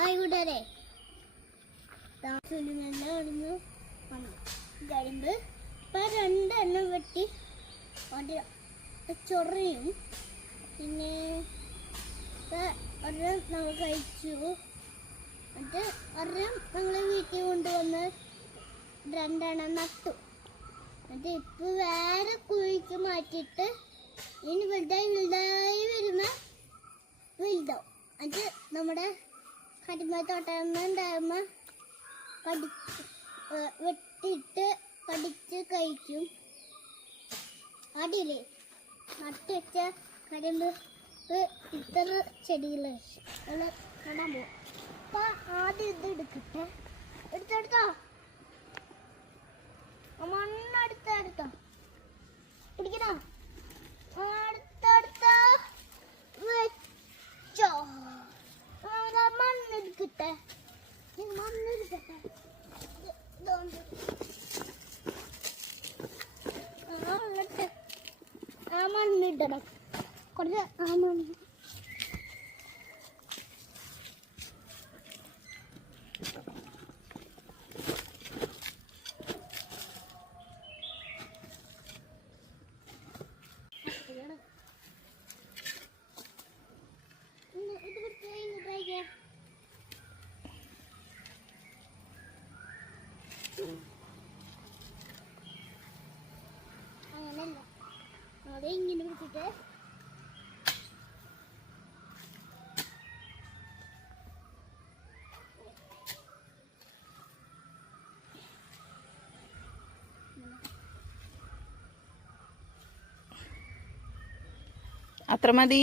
ആയിക്കൂട്ടേ താമസിക്കുന്നു കരിമ്പ് ഇപ്പം 2 എണ്ണം വെട്ടി ചൊറിയും. പിന്നെ ഒരെണ്ണം നമ്മൾ കഴിച്ചു. എന്നിട്ട് ഒരെണ്ണം ഞങ്ങൾ വീട്ടിൽ കൊണ്ടുവന്ന് 2 എണ്ണം നട്ടു. എന്നിട്ട് ഇപ്പം വേറെ കുഴിക്ക് മാറ്റിയിട്ട് ഇനി വലുതായി വരുമ്പോൾ വലുതാവും. എന്നിട്ട് നമ്മുടെ കരിമ്പത്തോട്ടം വെട്ടിയിട്ട് കടിച്ച് കഴിക്കും. അടിയില്ലേ നട്ട് വെച്ച കരിമ്പ് ഇത്ര ചെടികള് നടാൻ പോകും. അപ്പൊ ആദ്യം ഇത് എടുക്കട്ടെ. എടുത്തോ മണ്ണെടുത്തോ പിടിക്കണോ? അടുത്തടുത്ത വെച്ചോ. മണ്ണെടുക്കട്ടെ ആ മണ്ണിടണം കുറച്ച്. ആ മണ്ണ് അങ്ങനല്ല അത് ഇങ്ങനെ പിടിച്ചിട്ട് അത്ര മതി.